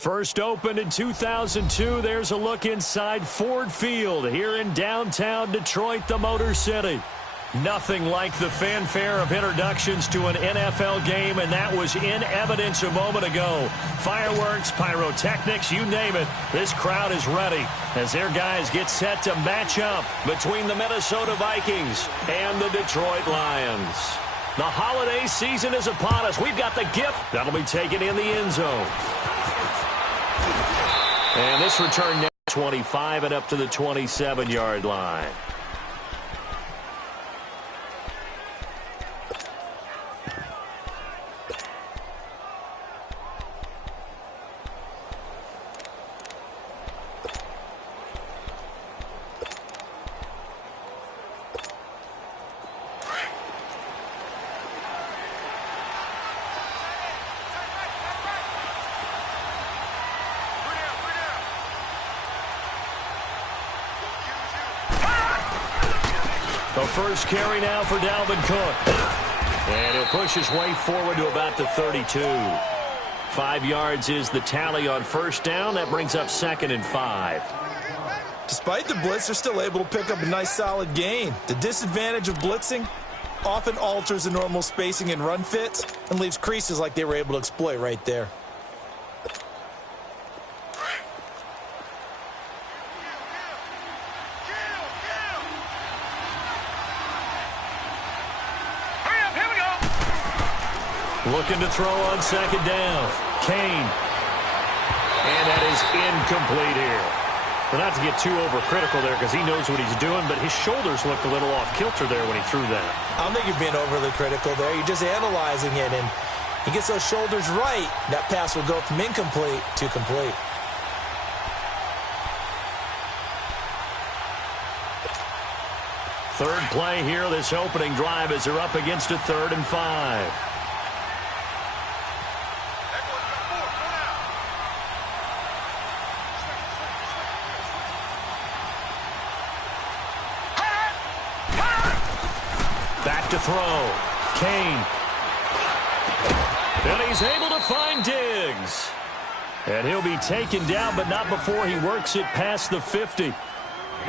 First opened in 2002, there's a look inside Ford Field here in downtown Detroit, the Motor City. Nothing like the fanfare of introductions to an NFL game, and that was in evidence a moment ago. Fireworks, pyrotechnics, you name it. This crowd is ready as their guys get set to match up between the Minnesota Vikings and the Detroit Lions. The holiday season is upon us. We've got the gift that'll be taken in the end zone. And this return now 25 and up to the 27-yard line. The first carry now for Dalvin Cook. And he'll push his way forward to about the 32. 5 yards is the tally on first down. That brings up 2nd and 5. Despite the blitz, they're still able to pick up a nice solid gain. The disadvantage of blitzing often alters the normal spacing and run fits and leaves creases like they were able to exploit right there. Looking to throw on 2nd down. Kane. And that is incomplete here. Well, not to get too overcritical there because he knows what he's doing, but his shoulders looked a little off kilter there when he threw that. I don't think you're being overly critical there. You're just analyzing it, and he gets those shoulders right. That pass will go from incomplete to complete. Third play here, this opening drive as they're up against a 3rd and 5. To throw. Kane. And he's able to find Diggs. And he'll be taken down, but not before he works it past the 50.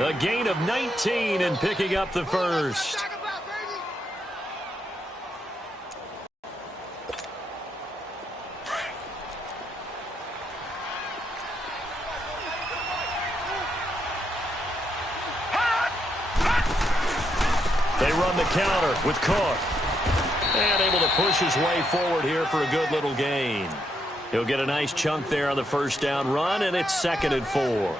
A gain of 19 and picking up the first. They run the counter with Cook. And able to push his way forward here for a good little gain. He'll get a nice chunk there on the first down run, and it's 2nd and 4.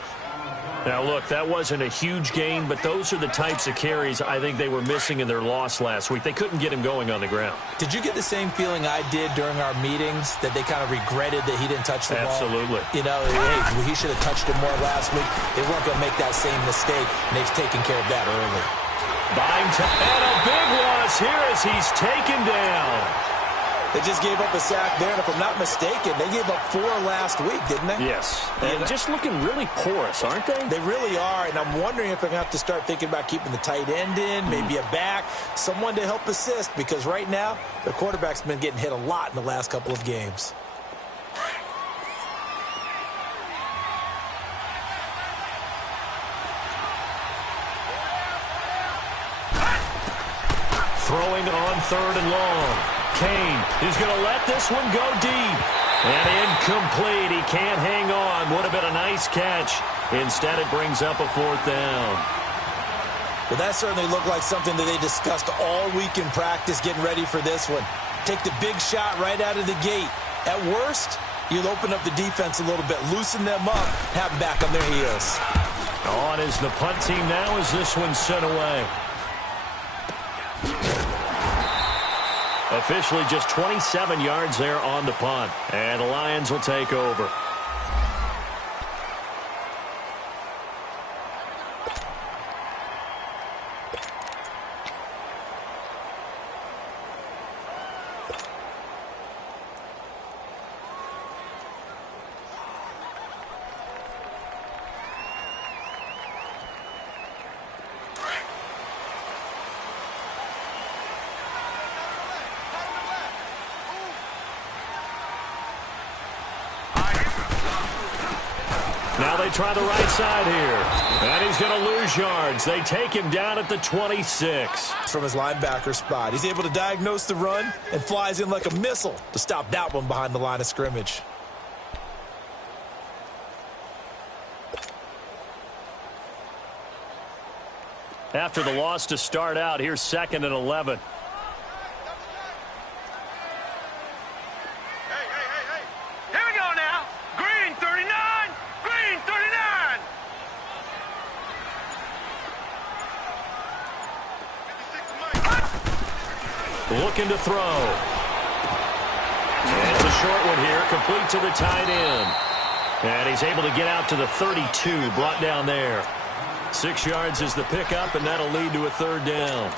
Now, look, that wasn't a huge gain, but those are the types of carries I think they were missing in their loss last week. They couldn't get him going on the ground. Did you get the same feeling I did during our meetings, that they kind of regretted that he didn't touch the ball? Absolutely. You know, hey, he should have touched it more last week. They weren't going to make that same mistake, and they've taken care of that early. Buying time, and a big loss here as he's taken down. They just gave up a sack there, and if I'm not mistaken, they gave up 4 last week, didn't they? Yes. And just looking really porous, aren't they? They really are, and I'm wondering if they're going to have to start thinking about keeping the tight end in, maybe a back, someone to help assist, because right now, the quarterback's been getting hit a lot in the last couple of games. Throwing on 3rd and long. Kane is going to let this one go deep. And incomplete. He can't hang on. Would have been a nice catch. Instead, it brings up a 4th down. Well, that certainly looked like something that they discussed all week in practice getting ready for this one. Take the big shot right out of the gate. At worst, you'll open up the defense a little bit, loosen them up, have them back on their heels. On is the punt team now as this one's sent away. Officially just 27 yards there on the punt. And the Lions will take over. try the right side here. And he's going to lose yards. They take him down at the 26. From his linebacker spot, he's able to diagnose the run and flies in like a missile to stop that one behind the line of scrimmage. After the loss to start out, here's 2nd and 11. Here we go now. Green 39. Green 39. Looking to throw. And it's a short one here, complete to the tight end. And he's able to get out to the 32, brought down there. 6 yards is the pickup, and that'll lead to a 3rd down.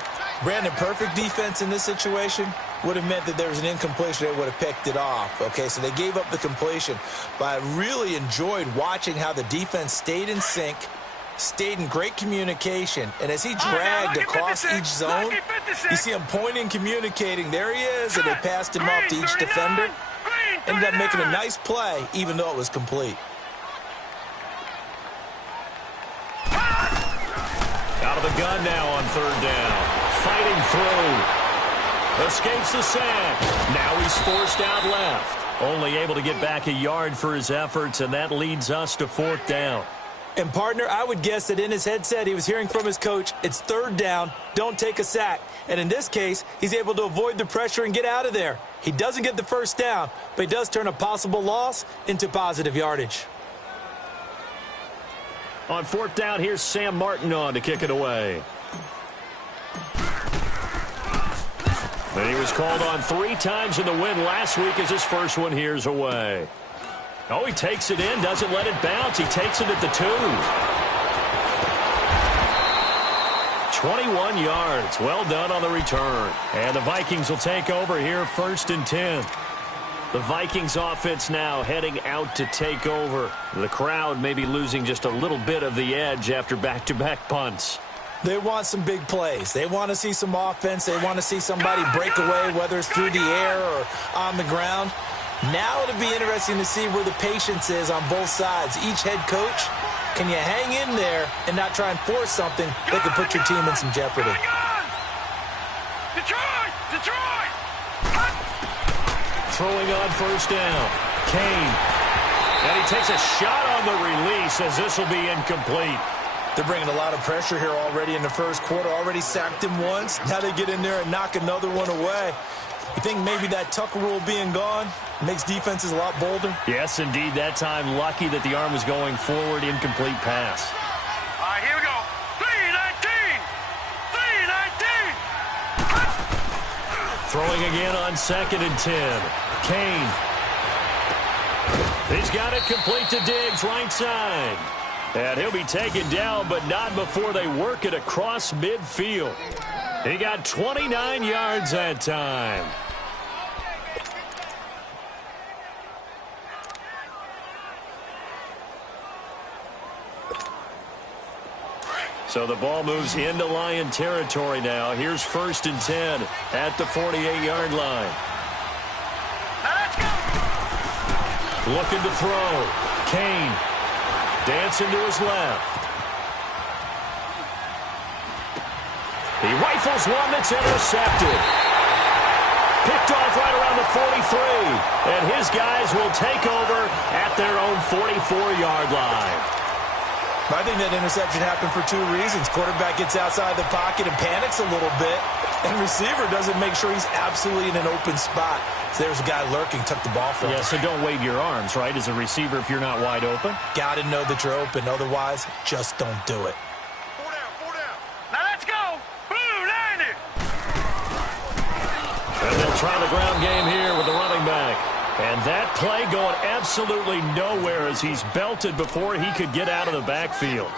Brandon, perfect defense in this situation would have meant that there was an incompletion. They would have picked it off. Okay, so they gave up the completion. But I really enjoyed watching how the defense stayed in sync, stayed in great communication. And as he dragged across each zone, you see him pointing, communicating. There he is, and they passed him up to each defender. Ended up making a nice play, even though it was complete. Out of the gun now on 3rd down. Fighting through. Escapes the sack. Now he's forced out left. Only able to get back a yard for his efforts, and that leads us to 4th down. And, partner, I would guess that in his headset he was hearing from his coach, it's 3rd down, don't take a sack. And in this case, he's able to avoid the pressure and get out of there. He doesn't get the 1st down, but he does turn a possible loss into positive yardage. On 4th down, here's Sam Martin on to kick it away. And he was called on 3 times in the win last week as his first one here's away. Oh, he takes it in, doesn't let it bounce. He takes it at the 2. 21 yards. Well done on the return. And the Vikings will take over here 1st and 10. The Vikings offense now heading out to take over. The crowd may be losing just a little bit of the edge after back-to-back punts. They want some big plays. They want to see some offense. They want to see somebody break away, whether it's through the air or on the ground. Now it'll be interesting to see where the patience is on both sides. Each head coach, can you hang in there and not try and force something that could put your team in some jeopardy? Detroit! Throwing on 1st down. Kane. And he takes a shot on the release as this will be incomplete. They're bringing a lot of pressure here already in the 1st quarter. Already sacked him once. Now they get in there and knock another one away. You think maybe that Tucker rule being gone makes defenses a lot bolder? Yes, indeed. That time, lucky that the arm was going forward. Incomplete pass. All right, here we go. 3-19. Throwing again on 2nd and 10. Kane. He's got it complete to Diggs, right side. And he'll be taken down, but not before they work it across midfield. He got 29 yards that time. So the ball moves into Lion territory now. Here's 1st and 10 at the 48-yard line. Let's go. Looking to throw. Kane dancing to his left. He rifles one that's intercepted. Picked off right around the 43. And his guys will take over at their own 44-yard line. I think that interception happened for 2 reasons. Quarterback gets outside the pocket and panics a little bit. And receiver doesn't make sure he's absolutely in an open spot. So there's a guy lurking, took the ball from him. Yeah, so don't wave your arms, right, as a receiver if you're not wide open. Got to know that you're open. Otherwise, just don't do it. 4 down. Now let's go. Blue 90. And they'll try the ground game here with the running back. And that play going absolutely nowhere as he's belted before he could get out of the backfield.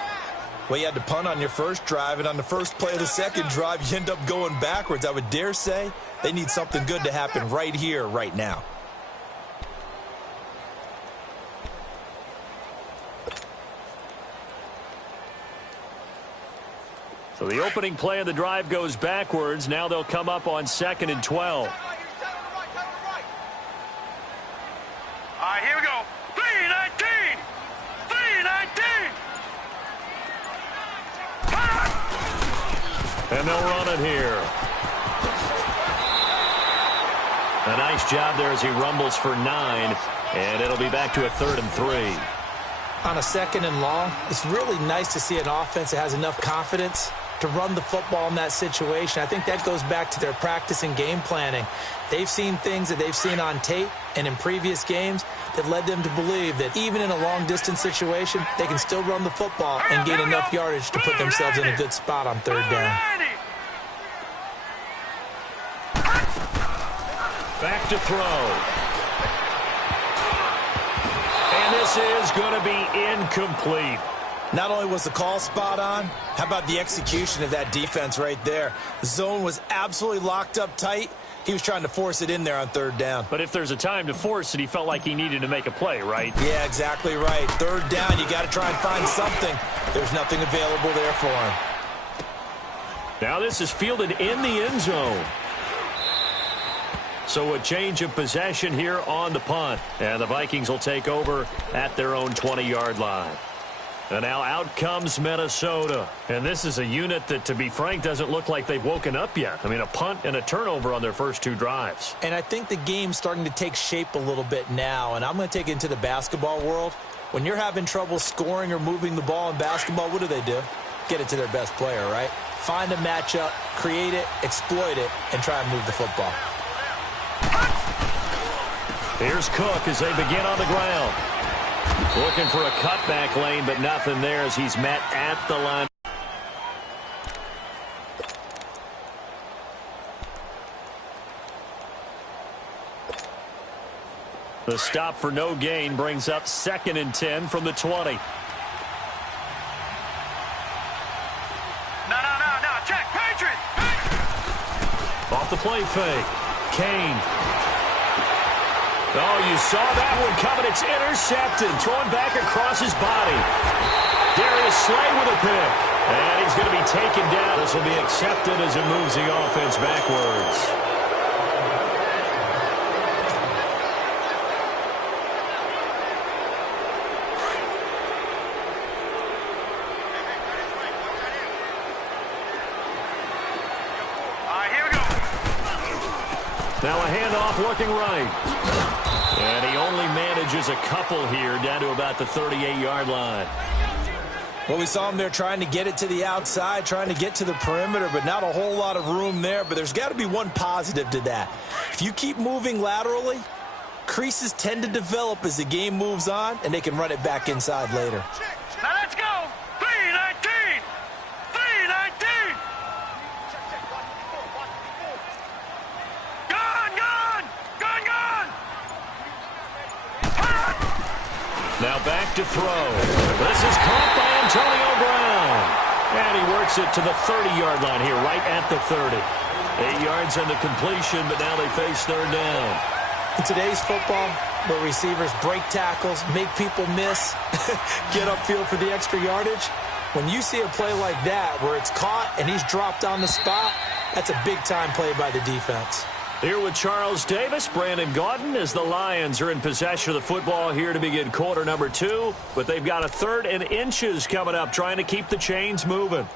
Well, you had to punt on your first drive, and on the first play of the second drive, you end up going backwards. I would dare say they need something good to happen right here, right now. So the opening play of the drive goes backwards. Now they'll come up on 2nd and 12. All right, here we go. 3-19. And they'll run it here. A nice job there as he rumbles for 9, and it'll be back to a 3rd and 3. On a 2nd and long, it's really nice to see an offense that has enough confidence to run the football in that situation. I think that goes back to their practice and game planning. They've seen things that they've seen on tape and in previous games that led them to believe that even in a long-distance situation, they can still run the football and gain enough yardage to put themselves in a good spot on 3rd down. Back to throw. And this is going to be incomplete. Not only was the call spot on, how about the execution of that defense right there? The zone was absolutely locked up tight. He was trying to force it in there on 3rd down. But if there's a time to force it, he felt like he needed to make a play, right? Yeah, exactly right. 3rd down, you got to try and find something. There's nothing available there for him. Now this is fielded in the end zone. So a change of possession here on the punt. And the Vikings will take over at their own 20-yard line. And now out comes Minnesota. And this is a unit that, to be frank, doesn't look like they've woken up yet. I mean, a punt and a turnover on their first 2 drives. And I think the game's starting to take shape a little bit now. And I'm going to take it into the basketball world. When you're having trouble scoring or moving the ball in basketball, what do? Get it to their best player, right? Find a matchup, create it, exploit it, and try and move the football. Here's Cook as they begin on the ground. Looking for a cutback lane, but nothing there as he's met at the line. The stop for no gain brings up 2nd and 10 from the 20. No. Check. Patriot. Off the play fake. Kane. Oh, you saw that one coming. It's intercepted. Thrown back across his body. Darius Slay with a pick. And he's going to be taken down. This will be accepted as it moves the offense backwards. Here we go. Now a handoff looking right. And he only manages a couple here down to about the 38-yard line. Well, we saw him there trying to get it to the outside, trying to get to the perimeter, but not a whole lot of room there. But there's got to be one positive to that. If you keep moving laterally, creases tend to develop as the game moves on, and they can run it back inside later. Now let's go. 319. 319. Now back to throw. This is caught by Antonio Brown. And he works it to the 30-yard line here, right at the 30. 8 yards on the completion, but now they face 3rd down. In today's football, where receivers break tackles, make people miss, get upfield for the extra yardage, when you see a play like that where it's caught and he's dropped on the spot, that's a big-time play by the defense. Here with Charles Davis, Brandon Gaudin, as the Lions are in possession of the football here to begin quarter number 2. But they've got a 3rd and inches coming up, trying to keep the chains moving.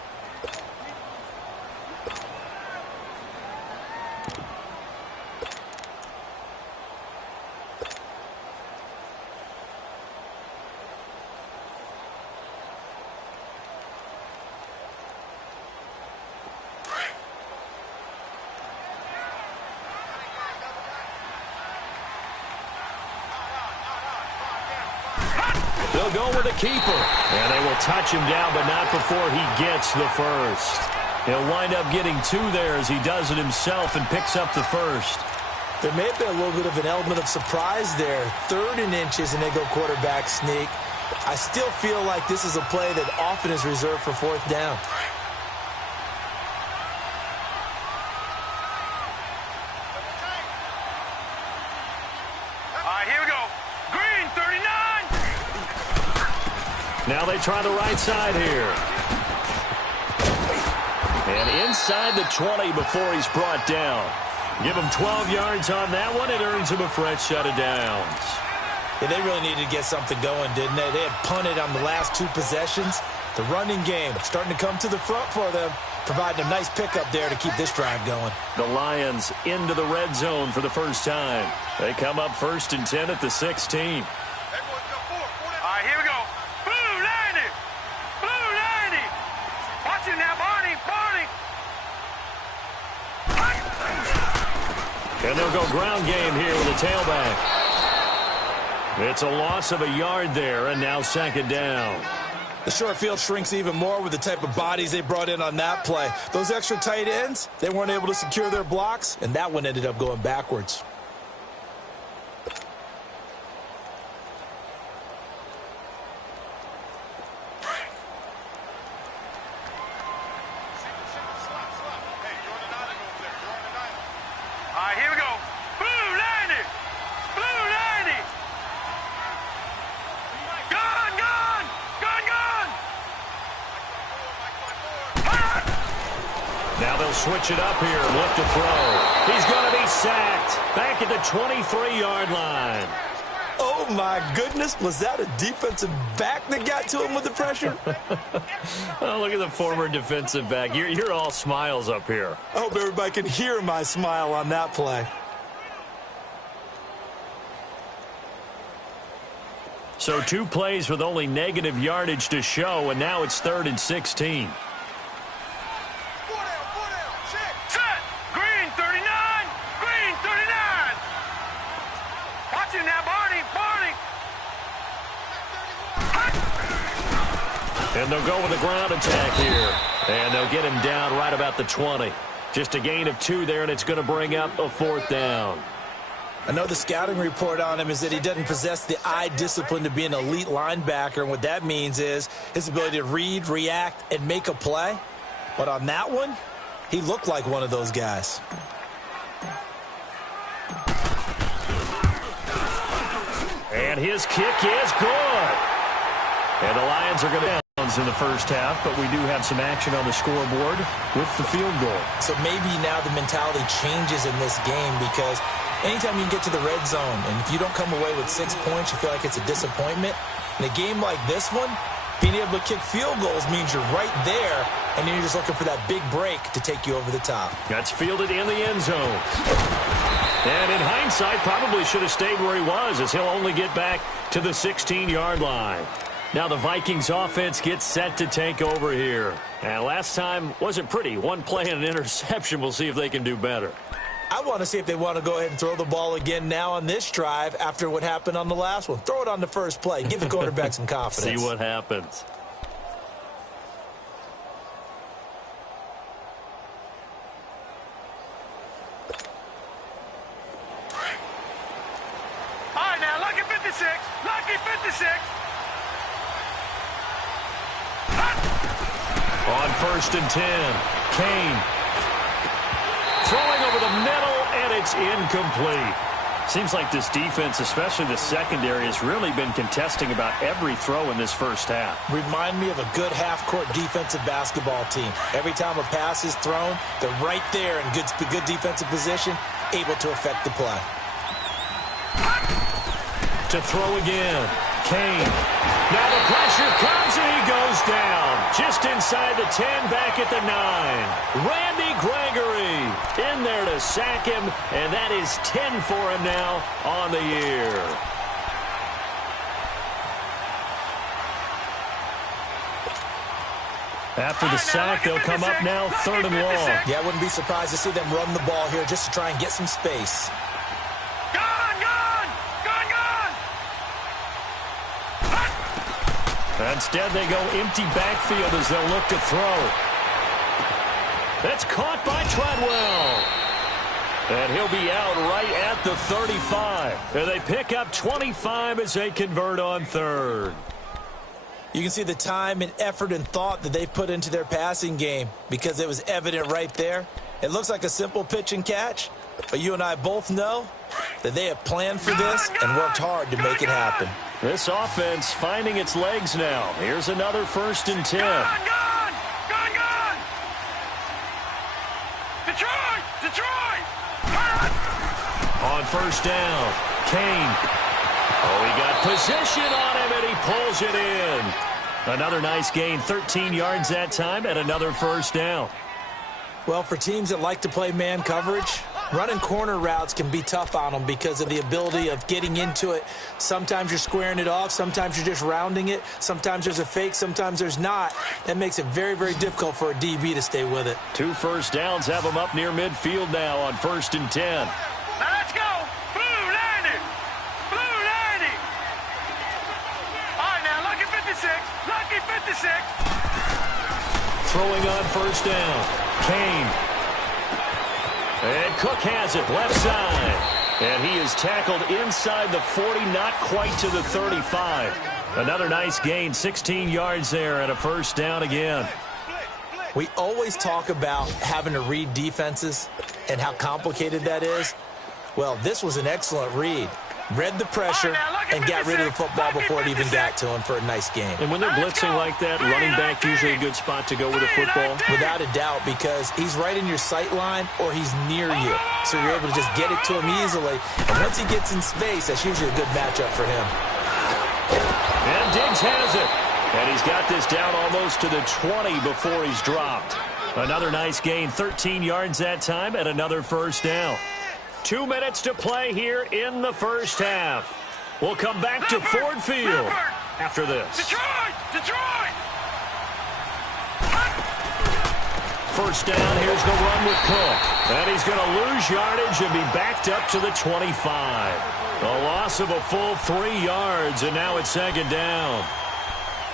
They'll go with a keeper. And they will touch him down, but not before he gets the first. He'll wind up getting 2 there as he does it himself and picks up the first. There may have been a little bit of an element of surprise there. 3rd and inches, and they go quarterback sneak. I still feel like this is a play that often is reserved for 4th down. Here we go. Green, 39. Now they try the right side here. And inside the 20 before he's brought down. Give him 12 yards on that one. It earns him a fresh set of downs. Yeah, they really needed to get something going, didn't they? They had punted on the last 2 possessions. The running game starting to come to the front for them, providing a nice pickup there to keep this drive going. The Lions into the red zone for the first time. They come up 1st and 10 at the 16. All right, here we go. Blue 90. Blue 90. Watch it now, Barney. Barney. And they'll go ground game here with a tailback. It's a loss of a yard there, and now 2nd down. The short field shrinks even more with the type of bodies they brought in on that play. Those extra tight ends, they weren't able to secure their blocks, and that one ended up going backwards. All right, here we go. Blue 90. Blue 90. Gun, gun. Gun, gun. Now they'll switch it up here and look to throw. He's going to be sacked back at the 23-yard line. Oh, my goodness. Was that a defensive back that got to him with the pressure? Oh, look at the former defensive back. You're all smiles up here. I hope everybody can hear my smile on that play. So 2 plays with only negative yardage to show, and now it's 3rd and 16. Set. Green 39. Green 39. Watch it now, Barney. Barney. And they'll go with a ground attack here. And they'll get him down right about the 20. Just a gain of 2 there, and it's going to bring up a 4th down. I know the scouting report on him is that he doesn't possess the eye discipline to be an elite linebacker, and what that means is his ability to read, react, and make a play. But on that one, he looked like one of those guys. And his kick is good. And the Lions are going to downs in the first half, but we do have some action on the scoreboard with the field goal. So maybe now the mentality changes in this game, because anytime you can get to the red zone, and if you don't come away with 6 points, you feel like it's a disappointment. In a game like this one, being able to kick field goals means you're right there, and then you're just looking for that big break to take you over the top. That's fielded in the end zone. And in hindsight, probably should have stayed where he was, as he'll only get back to the 16-yard line. Now the Vikings offense gets set to take over here. And last time wasn't pretty. 1 play and an interception. We'll see if they can do better. I want to see if they want to go ahead and throw the ball again now on this drive after what happened on the last one. Throw it on the first play. Give the quarterback some confidence. See what happens. All right, now, lucky 56. Lucky 56. On 1st and 10, Kane throwing over the middle, and it's incomplete. Seems like this defense, especially the secondary, has really been contesting about every throw in this first half. Remind me of a good half-court defensive basketball team. Every time a pass is thrown, they're right there in good defensive position, able to affect the play. To throw again, Kane. Now the pressure comes, and he goes down. Just inside the 10, back at the 9. Randy Gregory in there to sack him, and that is 10 for him now on the year. After the sack, they'll come up now 3rd and long. Yeah, I wouldn't be surprised to see them run the ball here just to try and get some space. Instead, they go empty backfield as they'll look to throw. That's caught by Treadwell. And he'll be out right at the 35. And they pick up 25 as they convert on 3rd. You can see the time and effort and thought that they've put into their passing game, because it was evident right there. It looks like a simple pitch and catch, but you and I both know that they have planned for this and worked hard to make it happen. This offense finding its legs now. Here's another 1st and 10. Gun! Detroit! Detroit! On 1st down, Kane. Oh, he got position on him, and he pulls it in. Another nice gain, 13 yards that time, and another first down. Well, for teams that like to play man coverage, running corner routes can be tough on them because of the ability of getting into it. Sometimes you're squaring it off. Sometimes you're just rounding it. Sometimes there's a fake. Sometimes there's not. That makes it very, very difficult for a DB to stay with it. 2 first downs have them up near midfield now on 1st and 10. Now let's go. Blue 90. Blue 90. All right, now, lucky 56. Lucky 56. Throwing on first down. Kane. And Cook has it left side. And he is tackled inside the 40, not quite to the 35. Another nice gain, 16 yards there, and a first down again. We always talk about having to read defenses and how complicated that is. Well, this was an excellent read. Read the pressure and got rid of the football before it even got to him for a nice gain. And when they're blitzing like that, running back usually a good spot to go with a football? Without a doubt, because he's right in your sight line or he's near you. So you're able to just get it to him easily. And once he gets in space, that's usually a good matchup for him. And Diggs has it. And he's got this down almost to the 20 before he's dropped. Another nice gain, 13 yards that time, and another first down. 2 minutes to play here in the first half. We'll come back to Ford Field after this. Detroit! Detroit! First down, here's the run with Cook. And he's going to lose yardage and be backed up to the 25. A loss of a full 3 yards, and now it's 2nd down.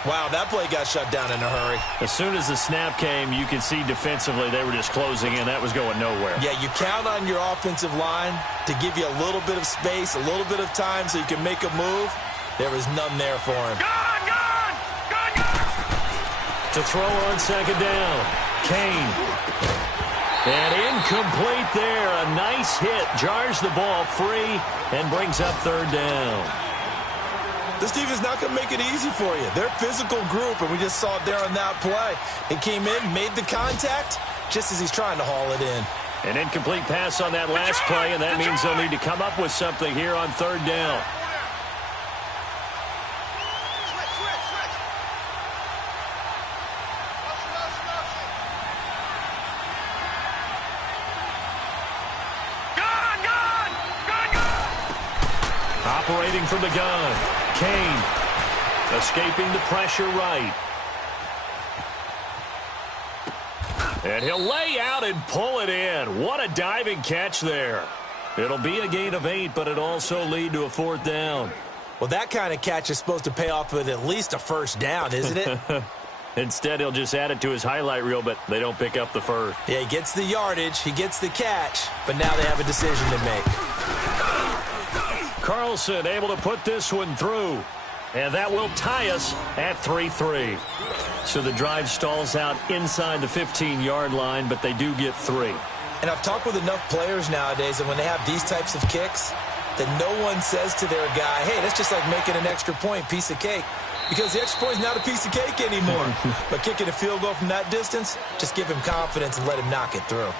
Wow, that play got shut down in a hurry. As soon as the snap came, you could see defensively they were just closing in. That was going nowhere. Yeah, you count on your offensive line to give you a little bit of space, a little bit of time so you can make a move. There was none there for him. Gone! Gone! Gone! Gone! To throw on 2nd down, Kane. And incomplete there. A nice hit. Jars the ball free and brings up 3rd down. This defense is not going to make it easy for you. They're a physical group, and we just saw it there on that play. It came in, made the contact, just as he's trying to haul it in. An incomplete pass on that last play, and that means they'll need to come up with something here on 3rd down. Gone! Gone! Gone! Gone! Operating from the gun. Kane escaping the pressure right. And he'll lay out and pull it in. What a diving catch there. It'll be a gain of 8, but it also lead to a 4th down. Well, that kind of catch is supposed to pay off with at least a first down, isn't it? Instead, he'll just add it to his highlight reel, but they don't pick up the first. Yeah, he gets the yardage, he gets the catch, but now they have a decision to make. Carlson able to put this one through. And that will tie us at 3-3. So the drive stalls out inside the 15-yard line, but they do get 3. And I've talked with enough players nowadays that when they have these types of kicks, that no one says to their guy, hey, that's just like making an extra point, piece of cake. Because the extra point is not a piece of cake anymore. But kicking a field goal from that distance, just give him confidence and let him knock it through.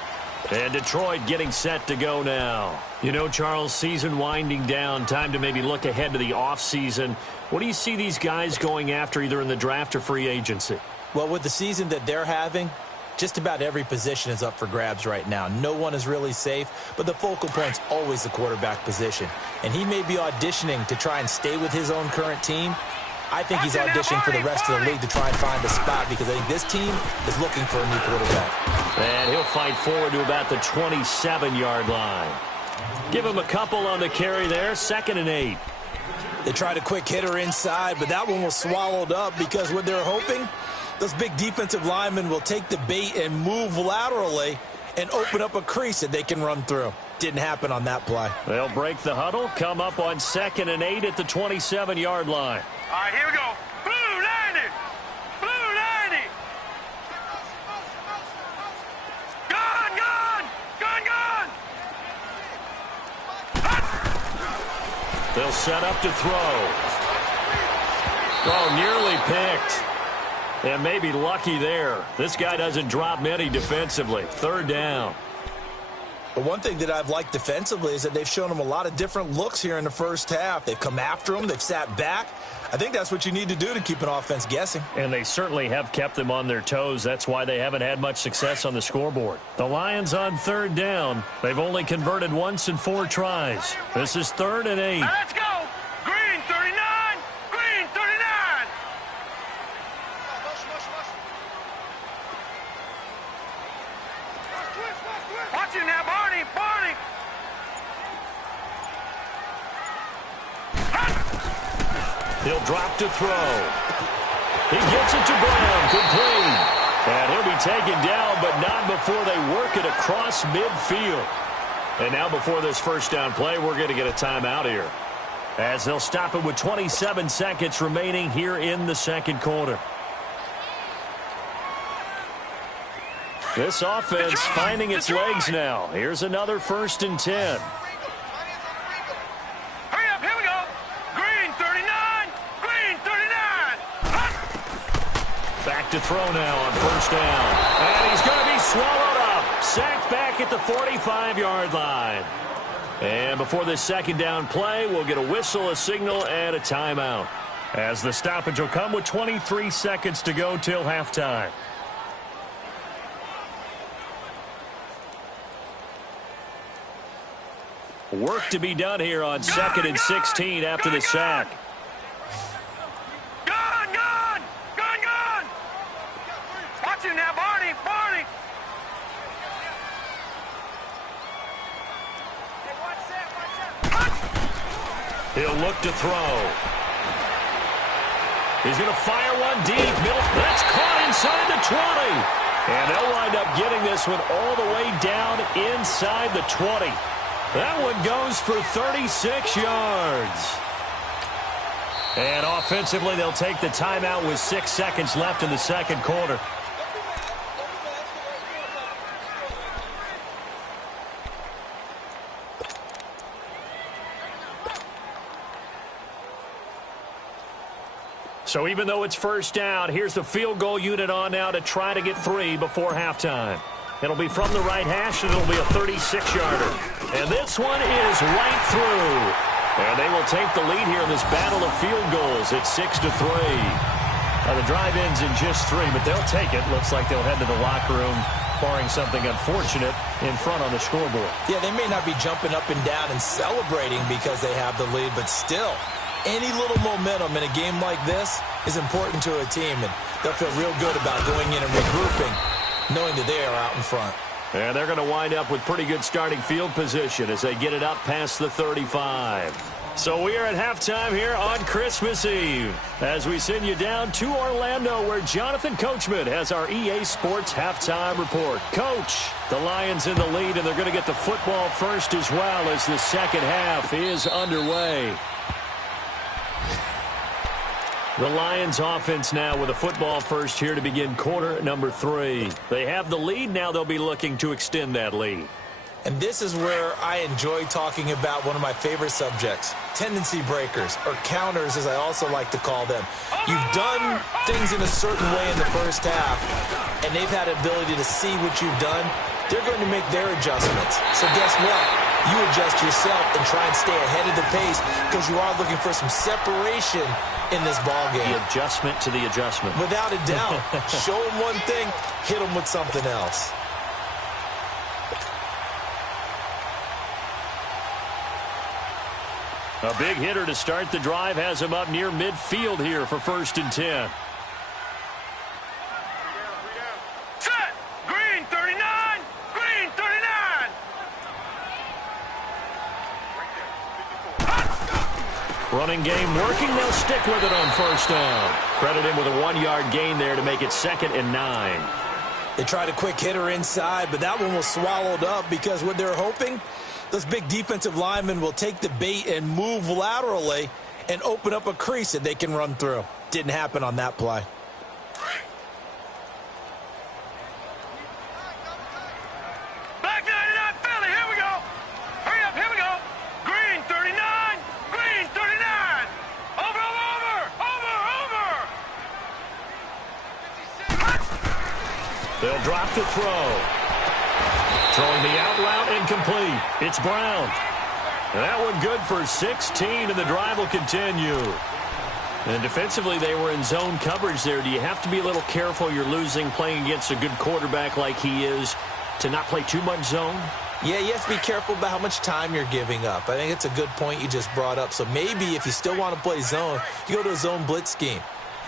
And Detroit getting set to go now. You know, Charles, season winding down, time to maybe look ahead to the offseason. What do you see these guys going after either in the draft or free agency? Well, with the season that they're having, just about every position is up for grabs right now. No one is really safe, but the focal point's always the quarterback position. And he may be auditioning to try and stay with his own current team. I think he's auditioning for the rest of the league to try and find a spot because I think this team is looking for a new quarterback. And he'll fight forward to about the 27-yard line. Give him a couple on the carry there, 2nd and 8. They tried a quick hitter inside, but that one was swallowed up because what they're hoping, those big defensive linemen will take the bait and move laterally and open up a crease that they can run through. Didn't happen on that play. They'll break the huddle, come up on 2nd and 8 at the 27-yard line. All right, here we go. Blue 90! Blue 90! Gone! Gone! Gone! Gone! They'll set up to throw. Oh, nearly picked. And maybe lucky there. This guy doesn't drop many defensively. 3rd down. But one thing that I've liked defensively is that they've shown them a lot of different looks here in the first half. They've come after them. They've sat back. I think that's what you need to do to keep an offense guessing. And they certainly have kept them on their toes. That's why they haven't had much success on the scoreboard. The Lions on third down. They've only converted once in 4 tries. This is 3rd and 8. Now let's go. Green 39. Green 39. Watch it now, Barney. Barney. He'll drop to throw. He gets it to Brown. Complete. And he'll be taken down, but not before they work it across midfield. And now before this first down play, we're going to get a timeout here, as they'll stop it with 27 seconds remaining here in the second quarter. This offense finding its legs now. Here's another 1st and 10. Hurry up, here we go. Green 39. Green 39. Back to throw now on 1st down. And he's going to be swallowed up. Sacked back at the 45-yard line. And before this second down play, we'll get a whistle, a signal, and a timeout, as the stoppage will come with 23 seconds to go till halftime. Work to be done here on 2nd and 16 after the sack. Gone, gone. Gone, gone. Watch it now, Barney. Barney. He'll look to throw. He's going to fire one deep. That's caught inside the 20. And they'll wind up getting this one all the way down inside the 20. That one goes for 36 yards. And offensively, they'll take the timeout with 6 seconds left in the second quarter. So even though it's first down, here's the field goal unit on now to try to get 3 before halftime. It'll be from the right hash, and it'll be a 36-yarder. And this one is right through. And they will take the lead here in this battle of field goals at 6-3. Now the drive ends in just 3, but they'll take it. Looks like they'll head to the locker room, barring something unfortunate, in front on the scoreboard. Yeah, they may not be jumping up and down and celebrating because they have the lead, but still, any little momentum in a game like this is important to a team, and they'll feel real good about going in and regrouping, knowing that they are out in front. And they're going to wind up with pretty good starting field position as they get it up past the 35. So we are at halftime here on Christmas Eve as we send you down to Orlando, where Jonathan Coachman has our EA Sports halftime report. Coach, the Lions in the lead, and they're going to get the football first as well as the second half is underway. The Lions offense now with a football first here to begin quarter number 3. They have the lead. Now they'll be looking to extend that lead. And this is where I enjoy talking about one of my favorite subjects, tendency breakers, or counters as I also like to call them. You've done things in a certain way in the first half, and they've had the ability to see what you've done. They're going to make their adjustments. So guess what? You adjust yourself and try and stay ahead of the pace because you are looking for some separation in this ball game. The adjustment to the adjustment. Without a doubt. Show them one thing, hit them with something else. A big hitter to start the drive has him up near midfield here for 1st and 10. Set. Green 39. Green 39. Running game working. They'll stick with it on 1st down. Credit him with a 1-yard gain there to make it 2nd and 9. They tried a quick hitter inside, but that one was swallowed up because what they're hoping, those big defensive linemen will take the bait and move laterally and open up a crease that they can run through. Didn't happen on that play. Black 99 Philly, here we go. Hurry up, here we go. Green 39. Green 39. Over, over, over, over, over. They'll drop to throw. Throwing the out route incomplete. It's Brown. And that one good for 16, and the drive will continue. And defensively, they were in zone coverage there. Do you have to be a little careful you're losing playing against a good quarterback like he is to not play too much zone? Yeah, you have to be careful about how much time you're giving up. I think it's a good point you just brought up. So maybe if you still want to play zone, you go to a zone blitz scheme.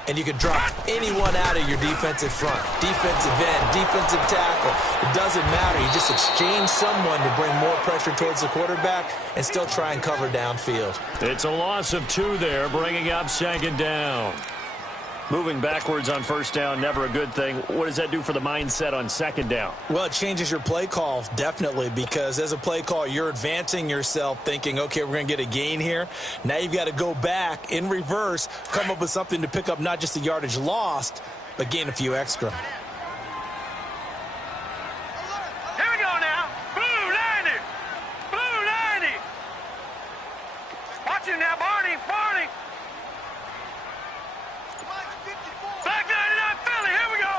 And you can drop anyone out of your defensive front. Defensive end, defensive tackle. It doesn't matter. You just exchange someone to bring more pressure towards the quarterback and still try and cover downfield. It's a loss of 2 there, bringing up second down. Moving backwards on first down, never a good thing. What does that do for the mindset on second down? Well, it changes your play call, definitely, because as a play call, you're advancing yourself thinking, okay, we're going to get a gain here. Now you've got to go back in reverse, come up with something to pick up not just the yardage lost, but gain a few extra. Here we go now. Blue 90. Blue 90. Watch him now, Barney. Barney. Back 99 Philly. Here we go.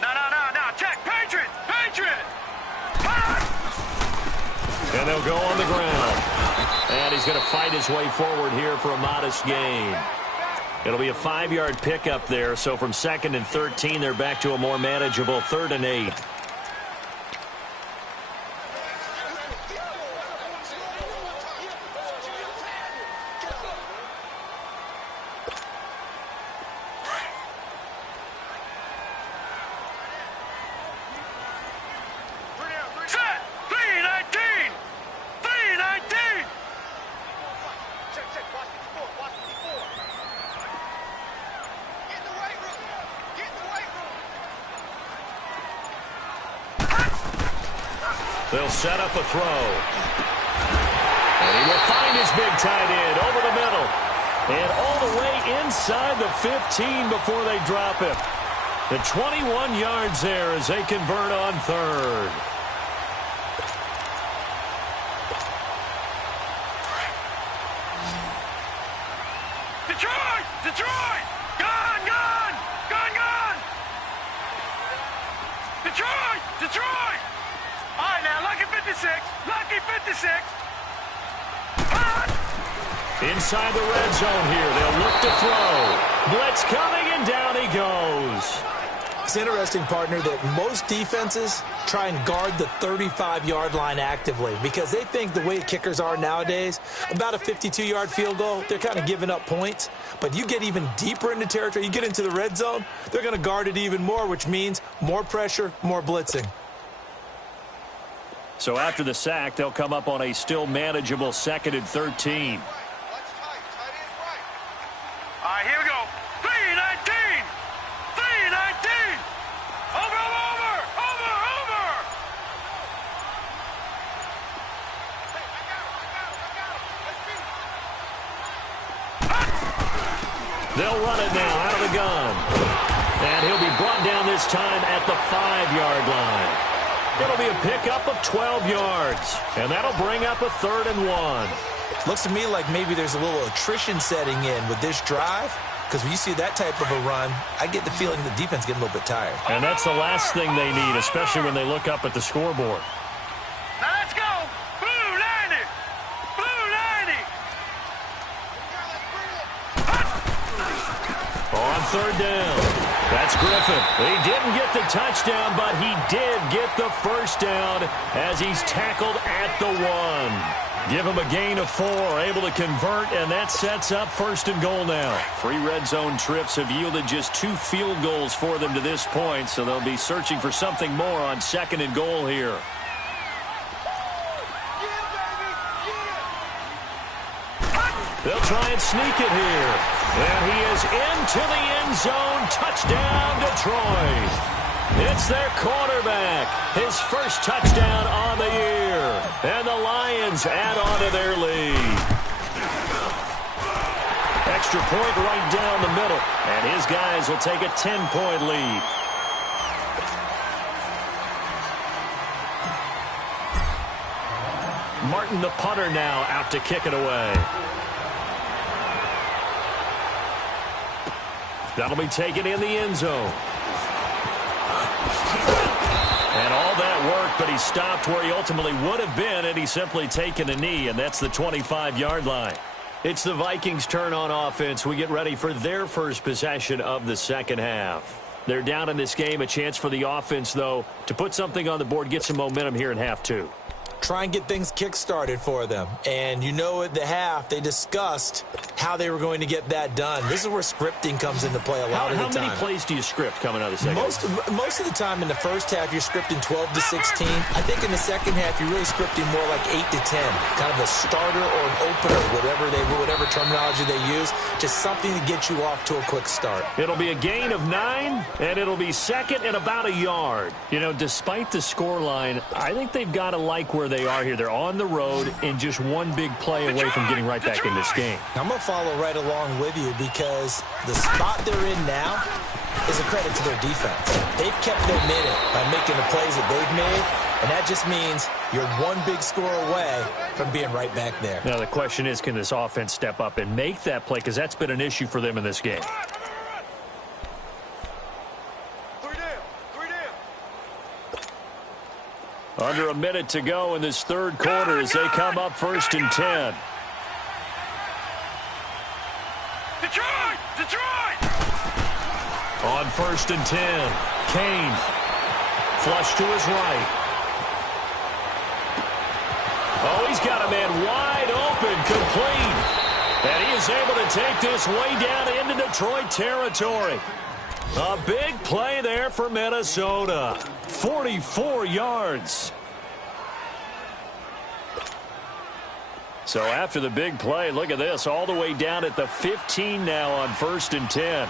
No. Check. Patriot. Patriot. And they'll go on the ground. And he's going to fight his way forward here for a modest gain. It'll be a 5-yard pickup there. So from 2nd and 13, they're back to a more manageable 3rd and 8. Set. 319. 319. Check. Watch 54. Watch 54. Get in the weight room. Get in the weight room. They'll set up a throw. And he will find his big tight end over the middle. And all the way inside the 15 before they drop him. The 21 yards there as they convert on 3rd. Detroit! Gone! Detroit! All right, now, Lucky 56. Lucky 56. Inside the red zone here. They'll look to throw. Blitz coming, and down he goes. It's interesting, partner, that most defenses try and guard the 35-yard line actively because they think the way kickers are nowadays, about a 52-yard field goal, they're kind of giving up points. But you get even deeper into territory, you get into the red zone, they're going to guard it even more, which means more pressure, more blitzing. So after the sack, they'll come up on a still manageable 2nd and 13. All right, here we go. 319. 319. Over. They'll run it now out of the gun. And he'll be brought down this time at the 5-yard line. It'll be a pickup of 12 yards. And that'll bring up a 3rd and 1. Looks to me like maybe there's a little attrition setting in with this drive. Because when you see that type of a run, I get the feeling the defense getting a little bit tired. And that's the last thing they need, especially when they look up at the scoreboard. Now let's go. Blue 90. Blue 90. On 3rd down. That's Griffin. He didn't get the touchdown, but he did get the first down as he's tackled at the 1. Give him a gain of 4, able to convert, and that sets up 1st and goal now. 3 red zone trips have yielded just 2 field goals for them to this point, so they'll be searching for something more on 2nd and goal here. They'll try and sneak it here. And he is into the end zone. Touchdown, Detroit. It's their quarterback. His first touchdown on the year. And the Lions add on to their lead. Extra point right down the middle. And his guys will take a 10-point lead. Martin, the punter, now out to kick it away. That'll be taken in the end zone. And all that work, but he stopped where he ultimately would have been, and he's simply taken a knee, and that's the 25-yard line. It's the Vikings' turn on offense. We get ready for their first possession of the second half. They're down in this game. A chance for the offense, though, to put something on the board, get some momentum here in half two. Try and get things kick-started for them. And you know at the half, they discussed how they were going to get that done. This is where scripting comes into play a lot of the time. How many plays do you script coming out of the second half? Most of the time in the first half, you're scripting 12 to 16. I think in the second half, you're really scripting more like 8 to 10. Kind of a starter or an opener, whatever terminology they use. Just something to get you off to a quick start. It'll be a gain of 9, and it'll be second and about a yard. You know, despite the scoreline, I think they've got to like where they are here. They're on the road and just one big play away from getting right back in this game. I'm going to follow right along with you because the spot they're in now is a credit to their defense. They've kept their minute by making the plays that they've made, and that just means you're one big score away from being right back there. Now the question is, can this offense step up and make that play? Because that's been an issue for them in this game. Under a minute to go in this third quarter as they come up 1st and 10. Detroit! On 1st and 10, Kane. Flush to his right. Oh, he's got a man wide open, complete. And he is able to take this way down into Detroit territory. A big play there for Minnesota. 44 yards. So after the big play, look at this, all the way down at the 15 now on 1st and 10.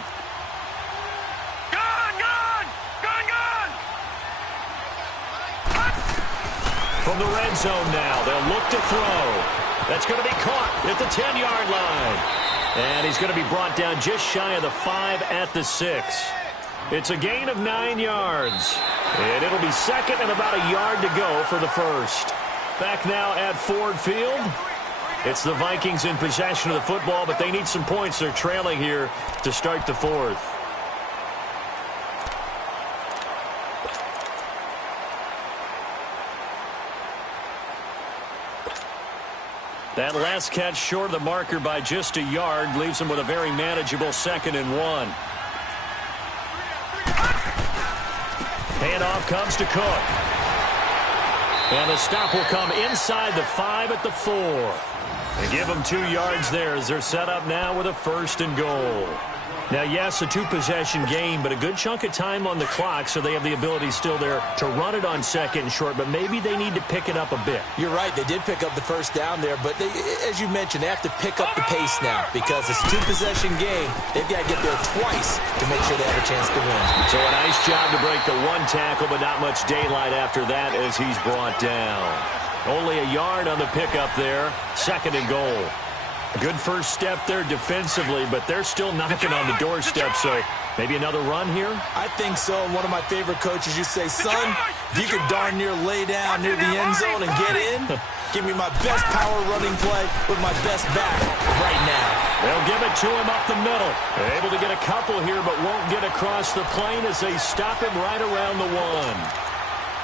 From the red zone now, they'll look to throw. That's going to be caught at the 10-yard line. And he's going to be brought down just shy of the 5 at the 6. It's a gain of 9 yards. And it'll be second and about a yard to go for the first. Back now at Ford Field. It's the Vikings in possession of the football, but they need some points. They're trailing here to start the fourth. That last catch short of the marker by just a yard leaves them with a very manageable 2nd and 1. Handoff comes to Cook. And the stop will come inside the 5 at the 4. They give them 2 yards there as they're set up now with a 1st and goal. Now, yes, a 2-possession game, but a good chunk of time on the clock, so they have the ability still there to run it on 2nd and short, but maybe they need to pick it up a bit. You're right. They did pick up the first down there, but they, as you mentioned, they have to pick up the pace now because it's a 2-possession game. They've got to get there twice to make sure they have a chance to win. So a nice job to break the 1 tackle, but not much daylight after that as he's brought down. Only a yard on the pickup there. 2nd and goal. Good first step there defensively, but they're still knocking on the doorstep, so maybe another run here? I think so. One of my favorite coaches used to say, son, if you could darn near lay down near the end zone and get in, give me my best power running play with my best back right now. They'll give it to him up the middle. They're able to get a couple here, but won't get across the plane as they stop him right around the 1.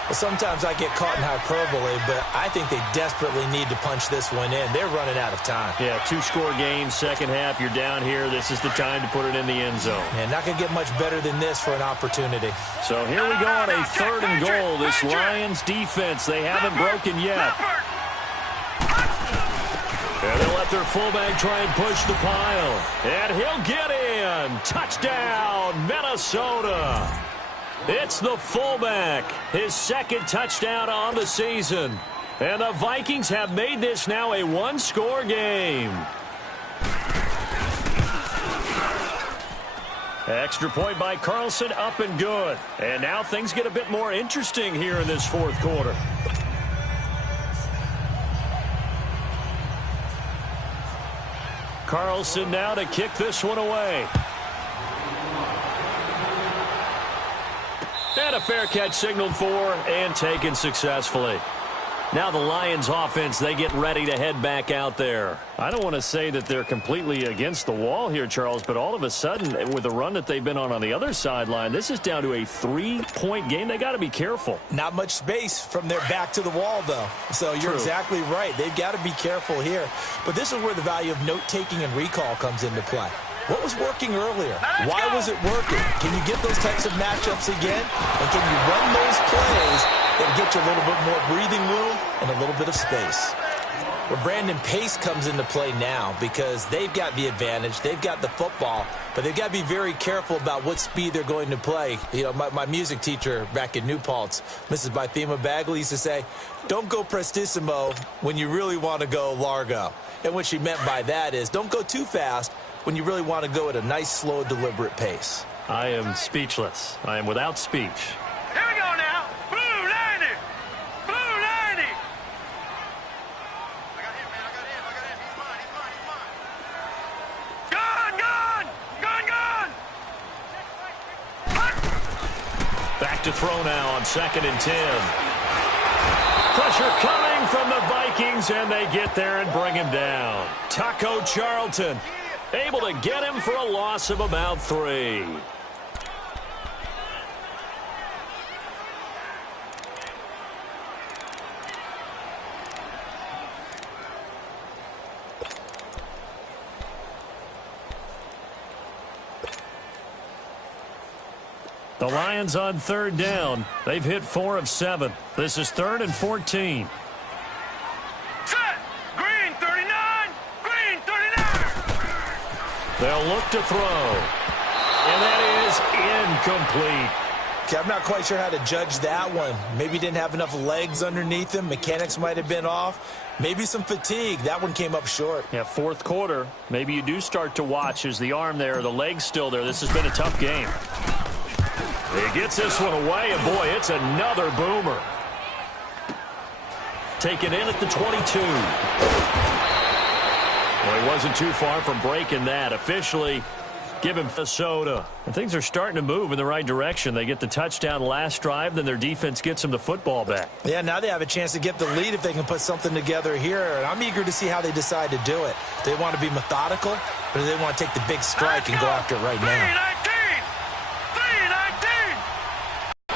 Well, sometimes I get caught in hyperbole, but I think they desperately need to punch this one in. They're running out of time. Yeah, 2-score game, second half, you're down here. This is the time to put it in the end zone. And not going to get much better than this for an opportunity. So here we go on a 3rd and goal. This Lions defense, they haven't broken yet. And they'll let their fullback try and push the pile. And he'll get in. Touchdown, Minnesota. It's the fullback, his 2nd touchdown on the season. And the Vikings have made this now a 1-score game. Extra point by Carlson, up and good. And now things get a bit more interesting here in this 4th quarter. Carlson now to kick this one away. And a fair catch signaled for and taken successfully. Now the Lions offense, they get ready to head back out there. I don't want to say that they're completely against the wall here, Charles, but all of a sudden, with the run that they've been on the other sideline, this is down to a 3-point game. They got to be careful. Not much space from their back to the wall, though. So you're exactly right. They've got to be careful here. But this is where the value of note-taking and recall comes into play. What was working earlier? Why was it working? Can you get those types of matchups again? And can you run those plays that get you a little bit more breathing room and a little bit of space? Where Brandon pace comes into play now because they've got the advantage. They've got the football, but they've got to be very careful about what speed they're going to play. You know, my music teacher back in New Paltz, Mrs. Bythema Bagley, used to say, don't go prestissimo when you really want to go largo. And what she meant by that is don't go too fast when you really want to go at a nice, slow, deliberate pace. I am speechless. I am without speech. Here we go now. Blue 90. Blue 90. I got him, man. I got him. He's mine. Gone, gone. Gone, gone. Back to throw now on 2nd and 10. Pressure coming from the Vikings, and they get there and bring him down. Taco Charlton able to get him for a loss of about 3. The Lions on 3rd down. They've hit 4 of 7. This is 3rd and 14. Set. Green 39. Green 39. They'll look to throw. And that is incomplete. Okay, I'm not quite sure how to judge that one. Maybe didn't have enough legs underneath him. Mechanics might have been off. Maybe some fatigue. That one came up short. Yeah, 4th quarter. Maybe you do start to watch as the arm there, the leg's still there. This has been a tough game. He gets this one away, and boy, it's another boomer. Taken in at the 22. Well, he wasn't too far from breaking that. Officially, give him Minnesota. And things are starting to move in the right direction. They get the touchdown last drive, then their defense gets them the football back. Yeah, now they have a chance to get the lead if they can put something together here. And I'm eager to see how they decide to do it. Do they want to be methodical, or do they want to take the big strike and go after it right now? 319.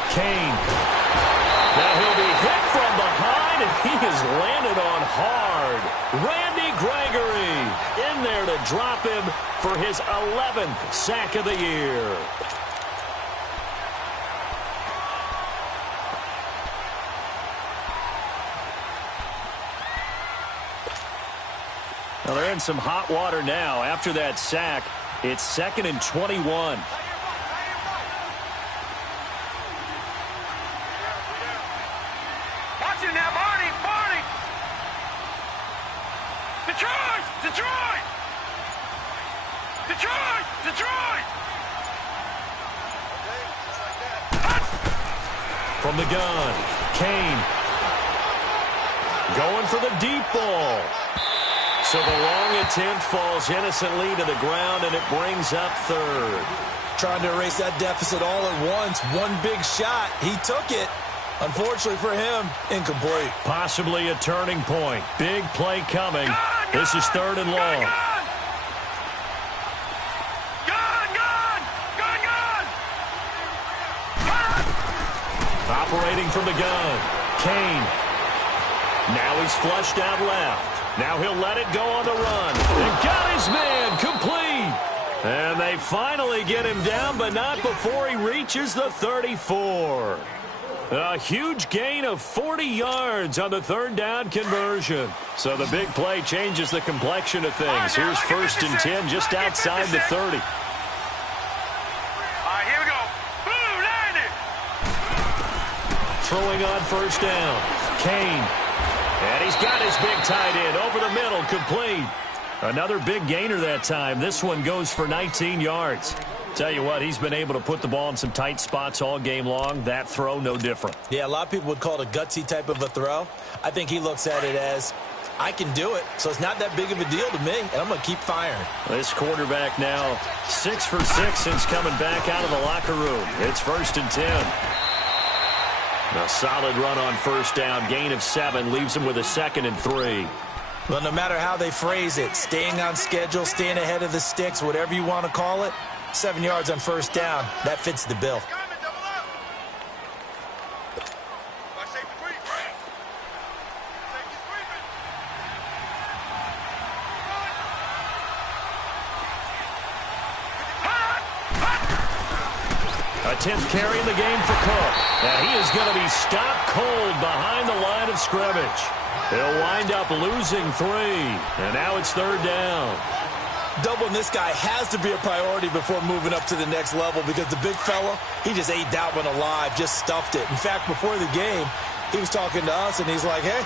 Kane. Now he'll be hit from behind, and he has landed on hard. Randy Gregory in there to drop him for his 11th sack of the year. Well, they're in some hot water now. After that sack, it's 2nd and 21. Watch it now, Barney, Barney. Detroit, Detroit. Detroit, Detroit. From the gun, Kane going for the deep ball. So the long attempt falls innocently to the ground, and it brings up 3rd. Trying to erase that deficit all at once. One big shot. He took it. Unfortunately for him, incomplete. Possibly a turning point. Big play coming. This is 3rd and long. Operating from the gun, Kane. Now he's flushed out left. Now he'll let it go on the run. And got his man complete. And they finally get him down, but not before he reaches the 34. A huge gain of 40 yards on the 3rd down conversion. So the big play changes the complexion of things. Here's 1st and 10 just outside the 30. All right, here we go. Blue 90. Throwing on 1st down, Kane. And he's got his big tight end over the middle, complete. Another big gainer that time. This one goes for 19 yards. Tell you what, he's been able to put the ball in some tight spots all game long. That throw, no different. Yeah, a lot of people would call it a gutsy type of a throw. I think he looks at it as, I can do it, so it's not that big of a deal to me, and I'm going to keep firing. This quarterback now 6 for 6 since coming back out of the locker room. It's 1st and 10. A solid run on first down. Gain of 7 leaves them with a 2nd and 3. Well, no matter how they phrase it, staying on schedule, staying ahead of the sticks, whatever you want to call it, 7 yards on first down, that fits the bill. A 10th carry in the game for Cook. And he is going to be stopped cold behind the line of scrimmage. He'll wind up losing 3. And now it's 3rd down. Doubling this guy has to be a priority before moving up to the next level because the big fella, he just ate that one alive, just stuffed it. In fact, before the game, he was talking to us, and he's like, hey,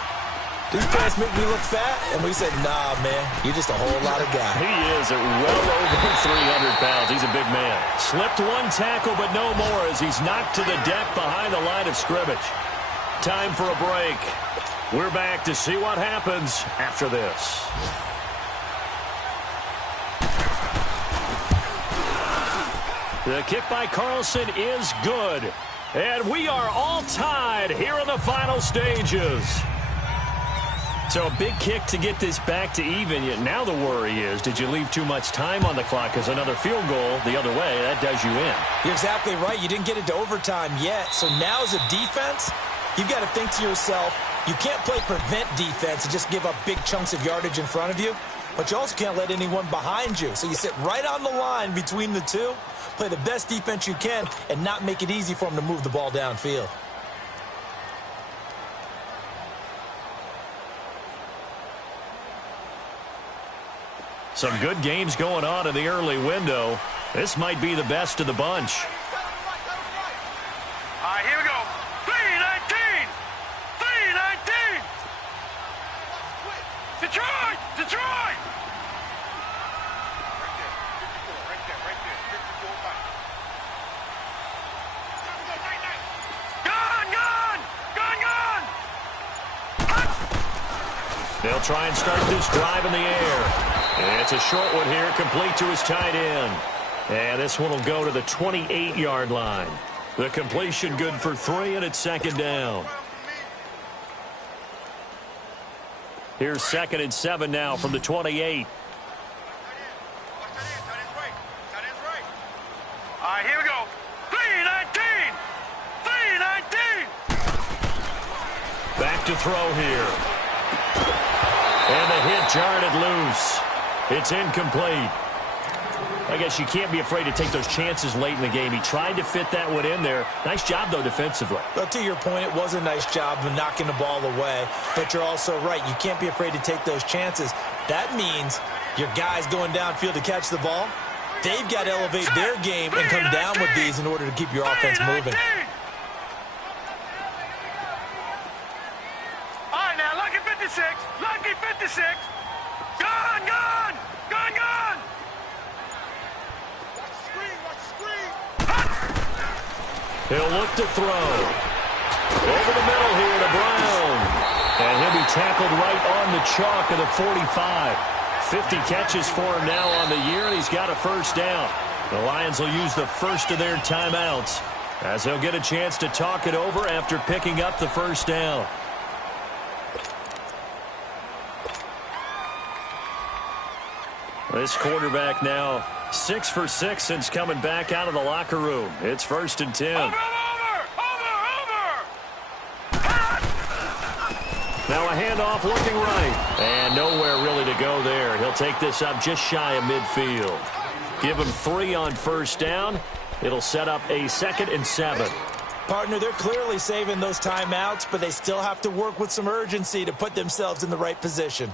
these pants make me look fat. And we said, nah, man, you're just a whole lot of guy. He is at well over 300 pounds. He's a big man. Slipped one tackle, but no more as he's knocked to the deck behind the line of scrimmage. Time for a break. We're back to see what happens after this. The kick by Carlson is good. And we are all tied here in the final stages. So a big kick to get this back to even. Yet now the worry is, did you leave too much time on the clock? Because another field goal the other way, that does you in. You're exactly right. You didn't get into overtime yet. So now as a defense, you've got to think to yourself, you can't play prevent defense and just give up big chunks of yardage in front of you. But you also can't let anyone behind you. So you sit right on the line between the two, play the best defense you can, and not make it easy for them to move the ball downfield. Some good games going on in the early window. This might be the best of the bunch. All right, here we go. 3-19. 3-19. Detroit! Detroit! Gone! Gone! Gone! Gone! They'll try and start this drive in the air. It's a short one here, complete to his tight end. And this one will go to the 28-yard line. The completion good for 3, and it's 2nd down. Here's 2nd and 7 now from the 28. All right, here we go. 3-19. 3-19. Back to throw here. And the hit jarred it loose. It's incomplete. I guess you can't be afraid to take those chances late in the game. He tried to fit that one in there. Nice job, though, defensively. But to your point, it was a nice job of knocking the ball away. But you're also right. You can't be afraid to take those chances. That means your guys going downfield to catch the ball, they've got to elevate their game and come down with these in order to keep your offense moving. All right, now, lucky 56. Lucky 56. Gone, gone, gone, gone. Watch the screen, watch the screen. He'll look to throw. Over the middle here to Brown. And he'll be tackled right on the chalk of the 45. 50 catches for him now on the year, and he's got a first down. The Lions will use the first of their timeouts as they'll get a chance to talk it over after picking up the first down. This quarterback now 6 for 6 since coming back out of the locker room. It's 1st and 10. Over. Now a handoff looking right. And nowhere really to go there. He'll take this up just shy of midfield. Give him 3 on first down. It'll set up a 2nd and 7. Partner, they're clearly saving those timeouts, but they still have to work with some urgency to put themselves in the right position.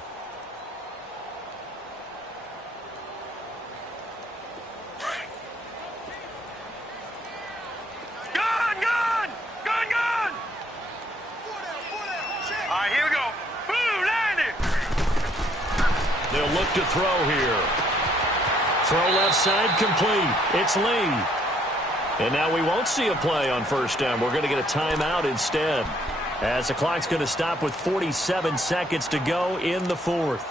They'll look to throw here. Throw left side complete. It's Lee. And now we won't see a play on first down. We're going to get a timeout instead, as the clock's going to stop with 47 seconds to go in the 4th.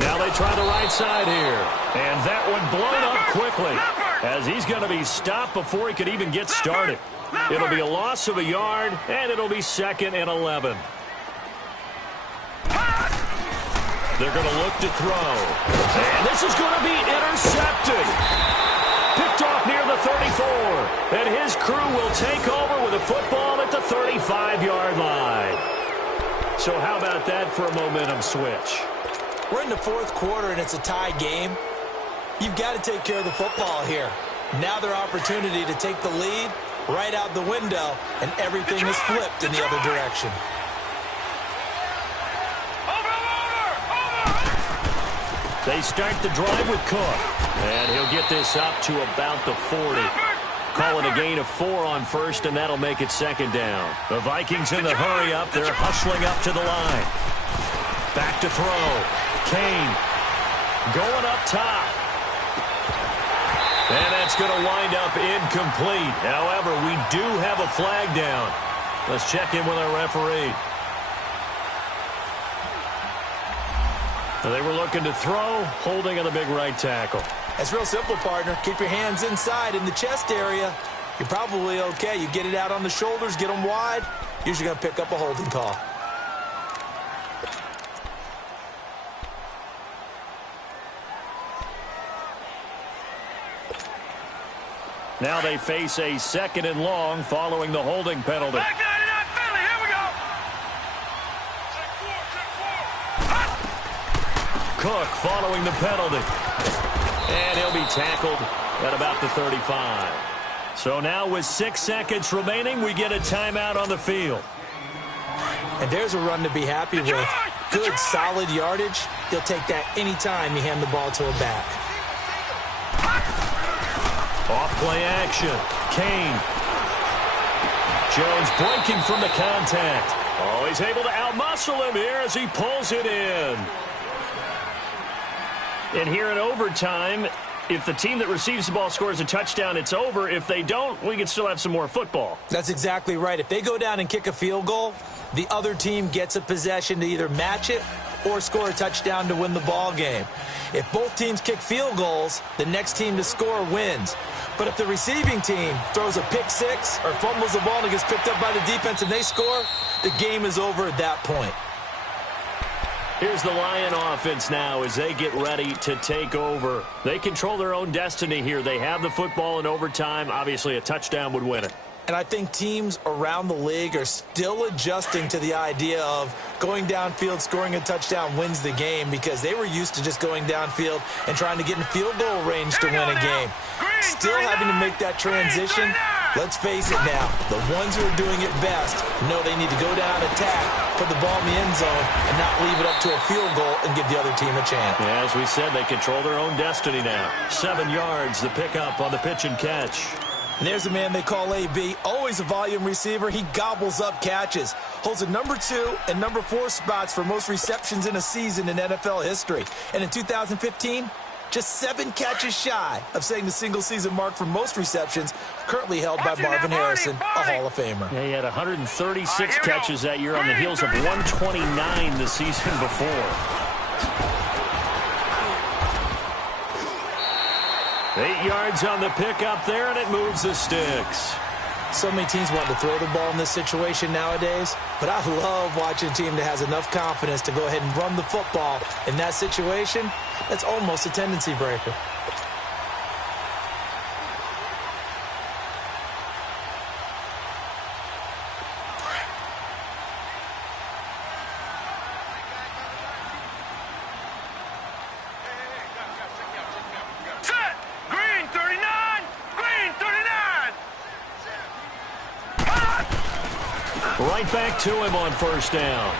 Now they try the right side here. And that one blown up quickly as he's going to be stopped before he could even get started. It'll be a loss of a yard, and it'll be 2nd and 11. They're going to look to throw. And this is going to be intercepted. Picked off near the 34. And his crew will take over with a football at the 35-yard line. So how about that for a momentum switch? We're in the 4th quarter, and it's a tie game. You've got to take care of the football here. Now their opportunity to take the lead right out the window, and everything is flipped in the other direction. They start the drive with Cook. And he'll get this up to about the 40. Call it a gain of 4 on first, and that'll make it 2nd down. The Vikings in the hurry up. They're hustling up to the line. Back to throw. Kane going up top. And that's going to wind up incomplete. However, we do have a flag down. Let's check in with our referee. They were looking to throw, holding on the big right tackle. It's real simple, partner. Keep your hands inside in the chest area. You're probably okay. You get it out on the shoulders, get them wide. Usually going to pick up a holding call. Now they face a 2nd and long following the holding penalty. Back 99 Philly, here we go. Cook following the penalty. And he'll be tackled at about the 35. So now with 6 seconds remaining, we get a timeout on the field. And there's a run to be happy with. Good, solid yardage. You'll take that anytime you hand the ball to a back. Off-play action. Kane. Jones breaking from the contact. Oh, he's able to outmuscle him here as he pulls it in. And here in overtime, if the team that receives the ball scores a touchdown, it's over. If they don't, we can still have some more football. That's exactly right. If they go down and kick a field goal, the other team gets a possession to either match it or score a touchdown to win the ball game. If both teams kick field goals, the next team to score wins. But if the receiving team throws a pick six or fumbles the ball and gets picked up by the defense and they score, the game is over at that point. Here's the Lion offense now as they get ready to take over. They control their own destiny here. They have the football in overtime. Obviously, a touchdown would win it. And I think teams around the league are still adjusting to the idea of going downfield, scoring a touchdown wins the game, because they were used to just going downfield and trying to get in field goal range to win a game. Still having to make that transition. Let's face it now, the ones who are doing it best know they need to go down, attack, put the ball in the end zone, and not leave it up to a field goal and give the other team a chance. Yeah, as we said, they control their own destiny now. 7 yards, the pickup on the pitch and catch. And there's a man they call AB, always a volume receiver. He gobbles up catches, holds the number 2 and number 4 spots for most receptions in a season in NFL history. And in 2015, just 7 catches shy of setting the single-season mark for most receptions, currently held by Marvin Harrison, a Hall of Famer. Yeah, he had 136 catches that year on the heels of 129 the season before. 8 yards on the pickup there, and it moves the sticks. So many teams want to throw the ball in this situation nowadays, but I love watching a team that has enough confidence to go ahead and run the football in that situation. That's almost a tendency breaker. Right back to him on first down.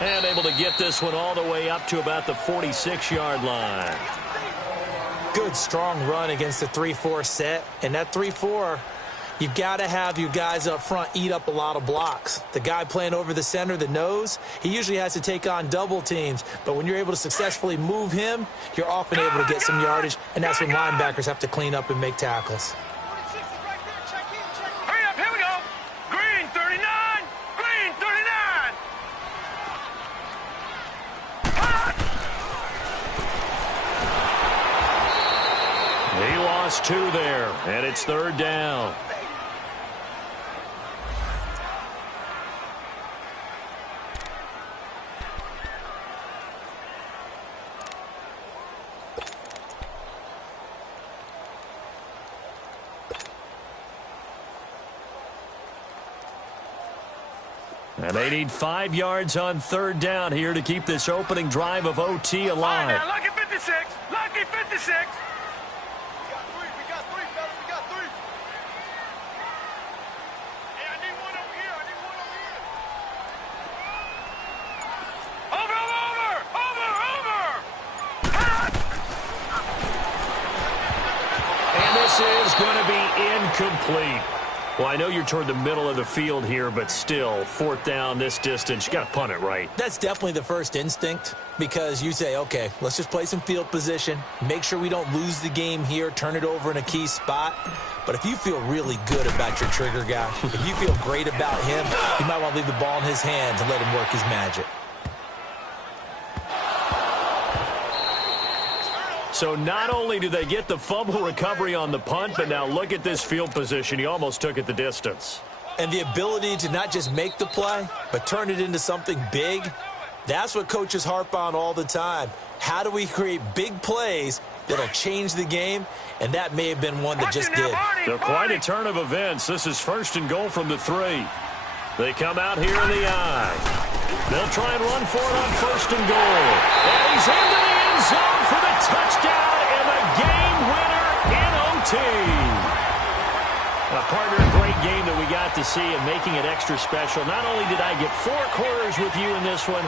And able to get this one all the way up to about the 46-yard line. Good, strong run against the 3-4 set. And that 3-4, you've got to have your guys up front eat up a lot of blocks. The guy playing over the center, the nose, he usually has to take on double teams. But when you're able to successfully move him, you're often able to get some yardage. And that's when linebackers have to clean up and make tackles. And it's third down. And they need 5 yards on third down here to keep this opening drive of OT alive. All right, now, lucky 56. Lucky 56. We got three, fellas. We got three. Hey, I need one over here. Over. And this is going to be incomplete. Well, I know you're toward the middle of the field here, but still, fourth down this distance, you got to punt it right. That's definitely the first instinct because you say, okay, let's just play some field position, make sure we don't lose the game here, turn it over in a key spot. But if you feel really good about your trigger guy, if you feel great about him, you might want to leave the ball in his hands and let him work his magic. So not only do they get the fumble recovery on the punt, but now look at this field position. He almost took it the distance. And the ability to not just make the play, but turn it into something big, that's what coaches harp on all the time. How do we create big plays that'll change the game? And that may have been one that just did. So quite a turn of events. This is first and goal from the 3. They come out here in the I. They'll try and run for it on first and goal. And he's into the end zone for the touchdown and the game winner in OT. Partner, a great game that we got to see and making it extra special. Not only did I get 4 quarters with you in this one,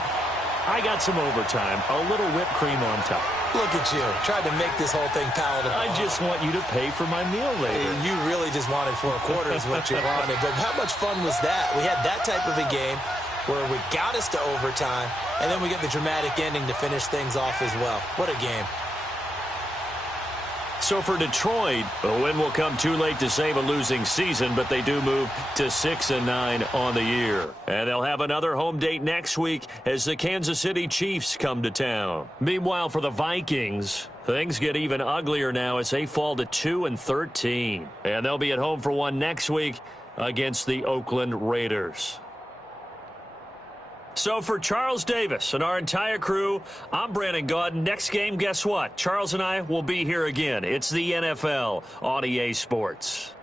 I got some overtime, a little whipped cream on top. Look at you, tried to make this whole thing palatable. I just want you to pay for my meal later. You really just wanted 4 quarters what you wanted. But how much fun was that? We had that type of a game where we got us to overtime, and then we get the dramatic ending to finish things off as well. What a game. So for Detroit, a win will come too late to save a losing season, but they do move to 6-9 on the year. And they'll have another home date next week as the Kansas City Chiefs come to town. Meanwhile, for the Vikings, things get even uglier now as they fall to 2-13. And they'll be at home for one next week against the Oakland Raiders. So for Charles Davis and our entire crew, I'm Brandon Gaudin. Next game, guess what? Charles and I will be here again. It's the NFL on EA Sports.